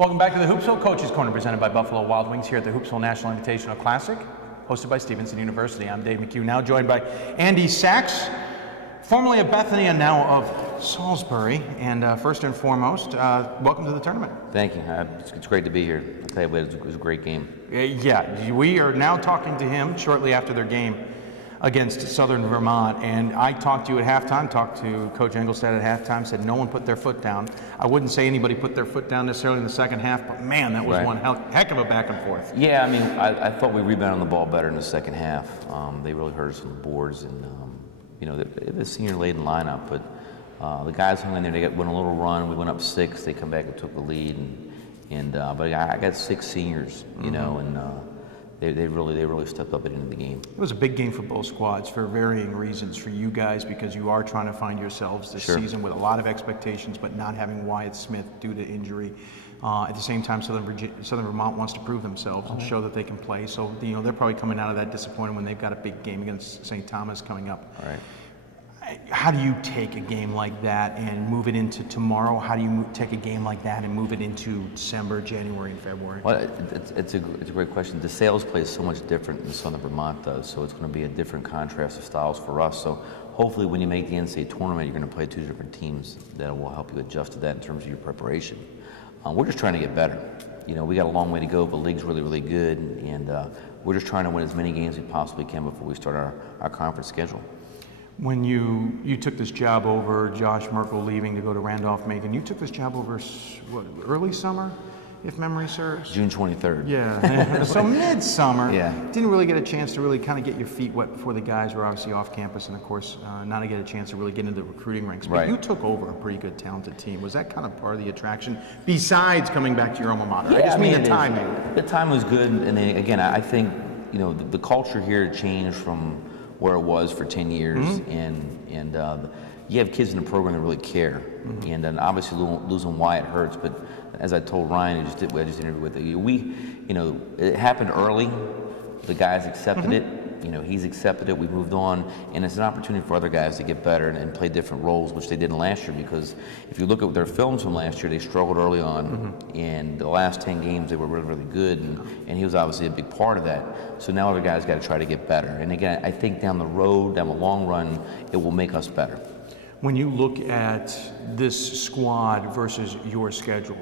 Welcome back to the Hoopsville Coaches Corner, presented by Buffalo Wild Wings here at the Hoopsville National Invitational Classic, hosted by Stevenson University. I'm Dave McHugh, now joined by Andy Sachs, formerly of Bethany and now of Salisbury. And first and foremost, welcome to the tournament. Thank you. It's great to be here. I'll tell you, it was a great game. Yeah, we are now talking to him shortly after their game against Southern Vermont, and I talked to you at halftime, talked to Coach Engelstad at halftime, said no one put their foot down. I wouldn't say anybody put their foot down necessarily in the second half, but man, that was one heck of a back and forth. Yeah, I mean, I thought we rebounded the ball better in the second half. They really hurt us on the boards, and you know, the senior-laden lineup, but the guys hung in there. They went a little run. We went up 6. They come back and took the lead, but I got 6 seniors, you know, and they really stepped up at the end of the game. It was a big game for both squads for varying reasons. For you guys, because you are trying to find yourselves this season with a lot of expectations, but not having Wyatt Smith due to injury. At the same time, Southern Vermont wants to prove themselves and show that they can play. So you know they're probably coming out of that disappointed when they've got a big game against St. Thomas coming up. All right. How do you take a game like that and move it into tomorrow? How do you take a game like that and move it into December, January, and February? Well, it's a great question. DeSales plays so much different than Southern Vermont does, so it's going to be a different contrast of styles for us. So hopefully when you make the NCAA tournament, you're going to play 2 different teams that will help you adjust to that in terms of your preparation. We're just trying to get better. You know, we got a long way to go, but the league's really, really good, and we're just trying to win as many games as we possibly can before we start our conference schedule. When you took this job over, Josh Merkel leaving to go to Randolph-Macon, you took this job over, what, early summer, if memory serves? June 23rd. Yeah, so midsummer. Yeah. Didn't really get a chance to really kind of get your feet wet before the guys were obviously off campus, and of course, not to get a chance to really get into the recruiting ranks. But you took over a pretty good, talented team. Was that kind of part of the attraction, besides coming back to your alma mater? Yeah, I mean the timing. The time was good, and then again, I think, you know, the culture here changed from where it was for 10 years, and you have kids in the program that really care, and obviously losing Wyatt hurts. But as I told Ryan, I just interviewed with you, you know, it happened early. The guys accepted it. You know, he's accepted it. We moved on, and it's an opportunity for other guys to get better and play different roles, which they didn't last year. Because if you look at their films from last year, they struggled early on, and the last 10 games they were really, really good, and he was obviously a big part of that. So now other guys got to try to get better. And again, I think down the road, down the long run, it will make us better. When you look at this squad versus your schedule,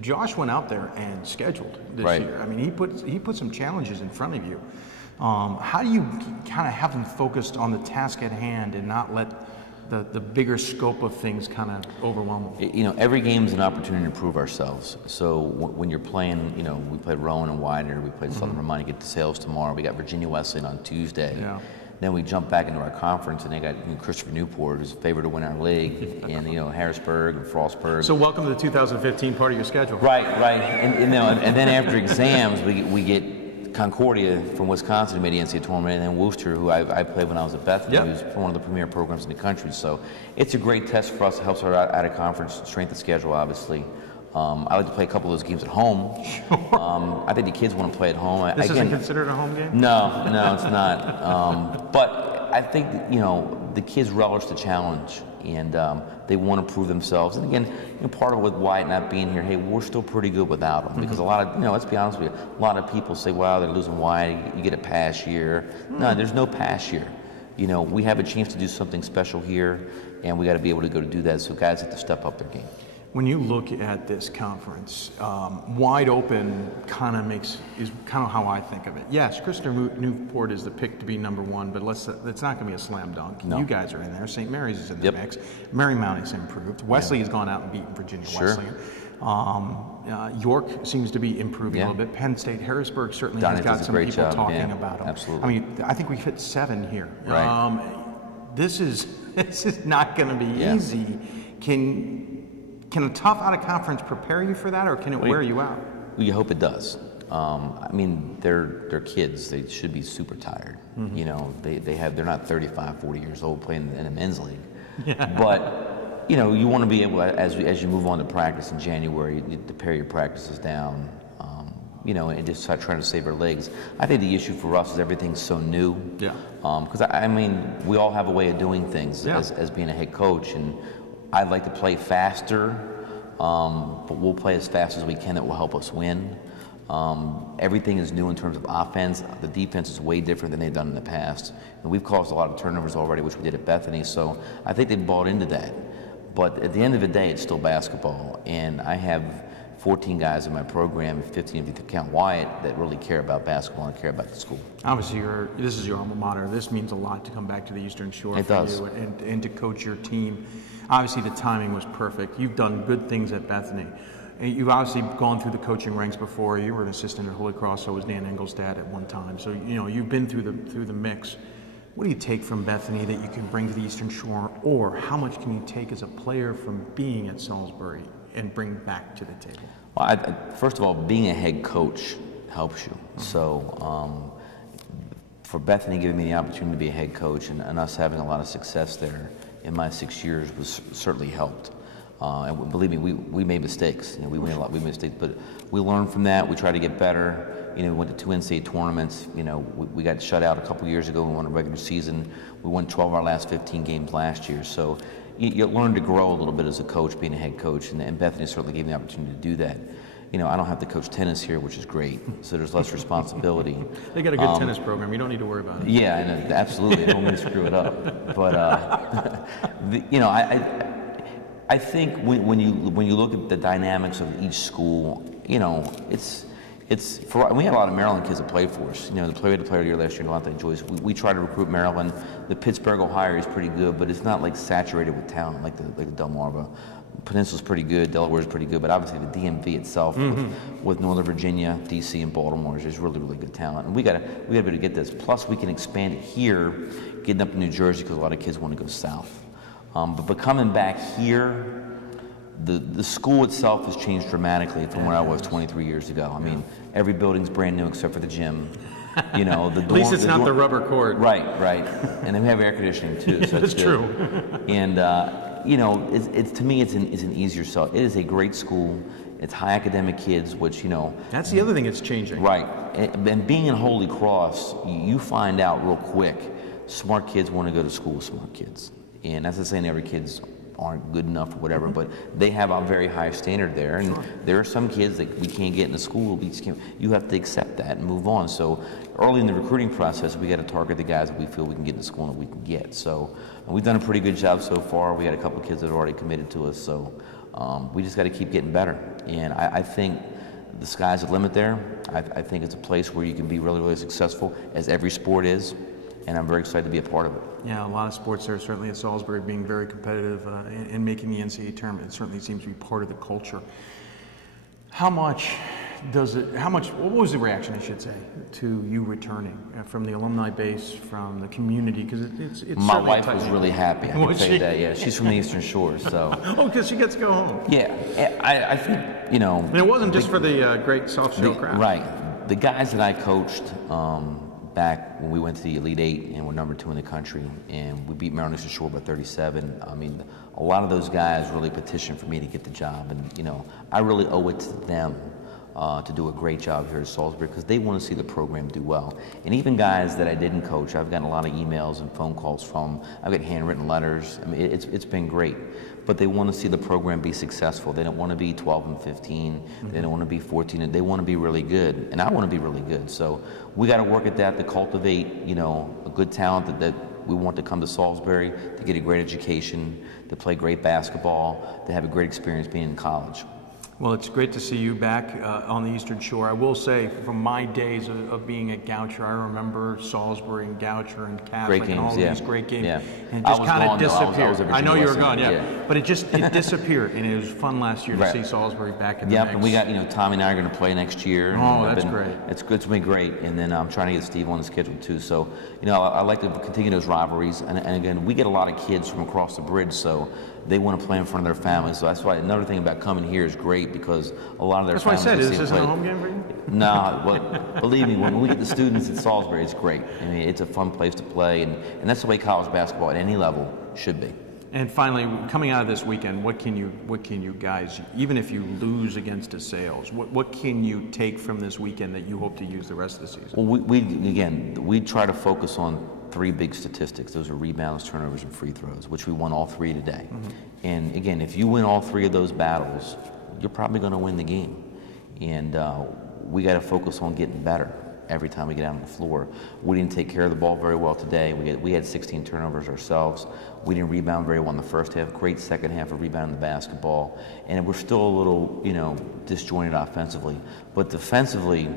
Josh went out there and scheduled this year. I mean, he put some challenges in front of you. How do you kind of have them focused on the task at hand and not let the bigger scope of things kind of overwhelm them? You know, every game is an opportunity to prove ourselves. So when you're playing, you know, we played Rowan and Widener, we played Southern Vermont, you get DeSales tomorrow, we got Virginia Wesleyan on Tuesday. Yeah. Then we jump back into our conference, and they got Christopher Newport, who's favored to win our league, and you know Harrisburg and Frostburg. So welcome to the 2015 part of your schedule. Right, and you know, and then after exams, we get Concordia from Wisconsin, who made the NCAA tournament, and then Worcester, who I played when I was at Bethany, who's one of the premier programs in the country. So it's a great test for us. It helps our out of conference strength of schedule, obviously. I like to play a couple of those games at home. I think the kids want to play at home. This isn't considered a home game? No, it's not. But I think that, you know, the kids relish the challenge, and they want to prove themselves. And again, you know, part of it with Wyatt not being here, hey, we're still pretty good without him. Because a lot of, you know, let's be honest with you, a lot of people say, wow, they're losing Wyatt, you get a pass year. No, there's no pass year. You know, we have a chance to do something special here, and we got to be able to go to do that. So guys have to step up their game. When you look at this conference, wide open is kind of how I think of it. Yes, Christopher Newport is the pick to be #1, but it's not going to be a slam dunk. No. You guys are in there. St. Mary's is in the mix. Marymount has improved. Wesley has gone out and beaten Virginia Wesleyan. York seems to be improving a little bit. Penn State, Harrisburg certainly has got some people talking about them. Absolutely. I mean, I think we've hit 7 here. Right. This is not going to be easy. Can a tough out-of-conference prepare you for that, or can it wear you out? Well, you hope it does. I mean, they're kids. They should be super tired. You know, they're not 35, 40 years old playing in a men's league. Yeah. But, you know, you want to be able, as you move on to practice in January, to pare your practices down, you know, and just start trying to save our legs. I think the issue for us is everything's so new. Yeah. Because, I mean, we all have a way of doing things as being a head coach, and I'd like to play faster, but we'll play as fast as we can. That will help us win. Everything is new in terms of offense. The defense is way different than they've done in the past. And we've caused a lot of turnovers already, which we did at Bethany. So I think they've bought into that. But at the end of the day, it's still basketball. And I have 14 guys in my program, 15 if you count Wyatt, that really care about basketball and care about the school. Obviously, this is your alma mater. This means a lot to come back to the Eastern Shore it for does. you and to coach your team. Obviously, the timing was perfect. You've done good things at Bethany. You've obviously gone through the coaching ranks before. You were an assistant at Holy Cross, so was Dan Engelstad at one time. So you've been through the mix. What do you take from Bethany that you can bring to the Eastern Shore, or how much can you take as a player from being at Salisbury and bring back to the table? Well, first of all, being a head coach helps you. Mm-hmm. So for Bethany giving me the opportunity to be a head coach and us having a lot of success there in my 6 years was certainly helped. And believe me, we made mistakes. We made we made mistakes, but we learned from that. We tried to get better. We went to 2 NCAA tournaments. We got shut out a couple years ago. We won a regular season. We won 12 of our last 15 games last year. So you learn to grow a little bit as a coach, being a head coach, and Bethany certainly gave me the opportunity to do that. I don't have to coach tennis here, which is great. So there's less responsibility. They got a good tennis program. You don't need to worry about it. Yeah, and absolutely. I don't want to screw it up. But I think when you look at the dynamics of each school, it's we had a lot of Maryland kids that played for us. We had the player of the year last year, Delonte Joyce. We try to recruit Maryland. The Pittsburgh, Ohio is pretty good, but it's not like saturated with talent like the Delmarva. Peninsula's pretty good, Delaware's pretty good, but obviously the DMV itself with Northern Virginia, DC, and Baltimore is really, really good talent. And we got to be able to get this. Plus, we can expand it here, getting up in New Jersey because a lot of kids want to go south. But coming back here, the school itself has changed dramatically from where I was 23 years ago. I mean, every building's brand new except for the gym. The dorm, at least it's not the rubber cord. Right. And then we have air conditioning too. So that's true. And it's to me, it's an easier sell. It is a great school. It's high academic kids, which That's the other thing that's changing. Right. And being in Holy Cross, you find out real quick. Smart kids want to go to school with smart kids. And that's not saying every kid's aren't good enough or whatever, but they have a very high standard there. And there are some kids that we can't get into school. You have to accept that and move on. So early in the recruiting process, we got to target the guys that we feel we can get into school and that we can get. So we've done a pretty good job so far. We got a couple of kids that are already committed to us. So we just got to keep getting better. And I think the sky's the limit there. I think it's a place where you can be really, really successful, as every sport is. And I'm very excited to be a part of it. Yeah, a lot of sports there, certainly at Salisbury, being very competitive and making the NCAA tournament. It certainly seems to be part of the culture. What was the reaction, I should say, to you returning from the alumni base, from the community? Because it's my wife was really happy. I can tell you that. Yeah, she's from the Eastern Shore, so. Oh, because she gets to go home. Yeah, I think And it wasn't just for the great South Shore crowd. Right, the guys that I coached. Back when we went to the Elite Eight and were number 2 in the country, and we beat Maryland Eastern Shore by 37. I mean, a lot of those guys really petitioned for me to get the job, and I really owe it to them to do a great job here at Salisbury because they want to see the program do well. And even guys that I didn't coach, I've gotten a lot of emails and phone calls from. I've got handwritten letters. I mean, it's been great. But they want to see the program be successful. They don't want to be 12 and 15. They don't want to be 14. And they want to be really good. And I want to be really good. So we got to work at that to cultivate, a good talent that we want to come to Salisbury to get a great education, to play great basketball, to have a great experience being in college. Well, it's great to see you back on the Eastern Shore. I will say, from my days of being at Goucher, I remember Salisbury and Goucher and Catholic and all these great games. Yeah. And it just kind of disappeared. I know you were gone, but it disappeared, and it was fun last year to see Salisbury back in the mix. And we got, Tommy and I are going to play next year. Oh, that's great. It's been great, and then I'm trying to get Steve on the schedule too. So, I like to continue those rivalries, and again, we get a lot of kids from across the bridge, so they want to play in front of their families. So that's why another thing about coming here is great because a lot of their families. That's why I said, is this a home game for you? No, well, believe me, when we get the students at Salisbury, it's great. I mean, it's a fun place to play, and that's the way college basketball at any level should be. And finally, coming out of this weekend, what can you guys, even if you lose against DeSales, what can you take from this weekend that you hope to use the rest of the season? Well, we try to focus on three big statistics. Those are rebounds, turnovers, and free throws, which we won all three today. And again, if you win all three of those battles, you're probably going to win the game. And we got to focus on getting better every time we get out on the floor. We didn't take care of the ball very well today. We had 16 turnovers ourselves. We didn't rebound very well in the first half. Great second half of rebounding the basketball. And we're still a little, disjointed offensively. But defensively,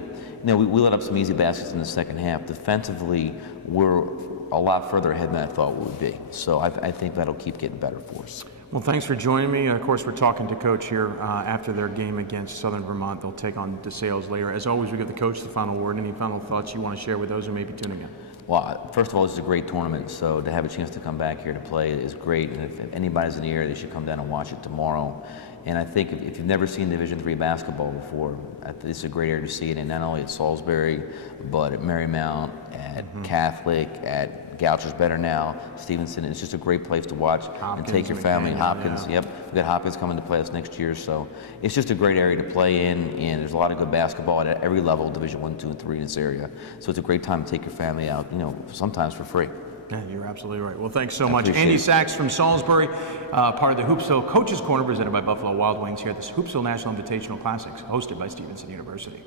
we let up some easy baskets in the second half. Defensively, we're a lot further ahead than I thought we would be. So I think that'll keep getting better for us. Well, thanks for joining me. Of course, we're talking to Coach here after their game against Southern Vermont. They'll take on DeSales later. As always, we give the coach the final word. Any final thoughts you want to share with those who may be tuning in? Well, first of all, this is a great tournament, so to have a chance to come back here to play is great. And if anybody's in the area, they should come down and watch it tomorrow. And I think if you've never seen Division III basketball before, this is a great area to see it in, not only at Salisbury, but at Marymount, at Catholic, at Goucher's better now, Stevenson. It's just a great place to watch and take your family. Hopkins, yep. We've got Hopkins coming to play us next year, so it's just a great area to play in, and there's a lot of good basketball at every level, Division I, II, and III in this area. So it's a great time to take your family out, sometimes for free. Yeah, you're absolutely right. Well, thanks so much. Andy Sachs from Salisbury, part of the Hoopsville Coaches Corner, presented by Buffalo Wild Wings here at the Hoopsville National Invitational Classic, hosted by Stevenson University.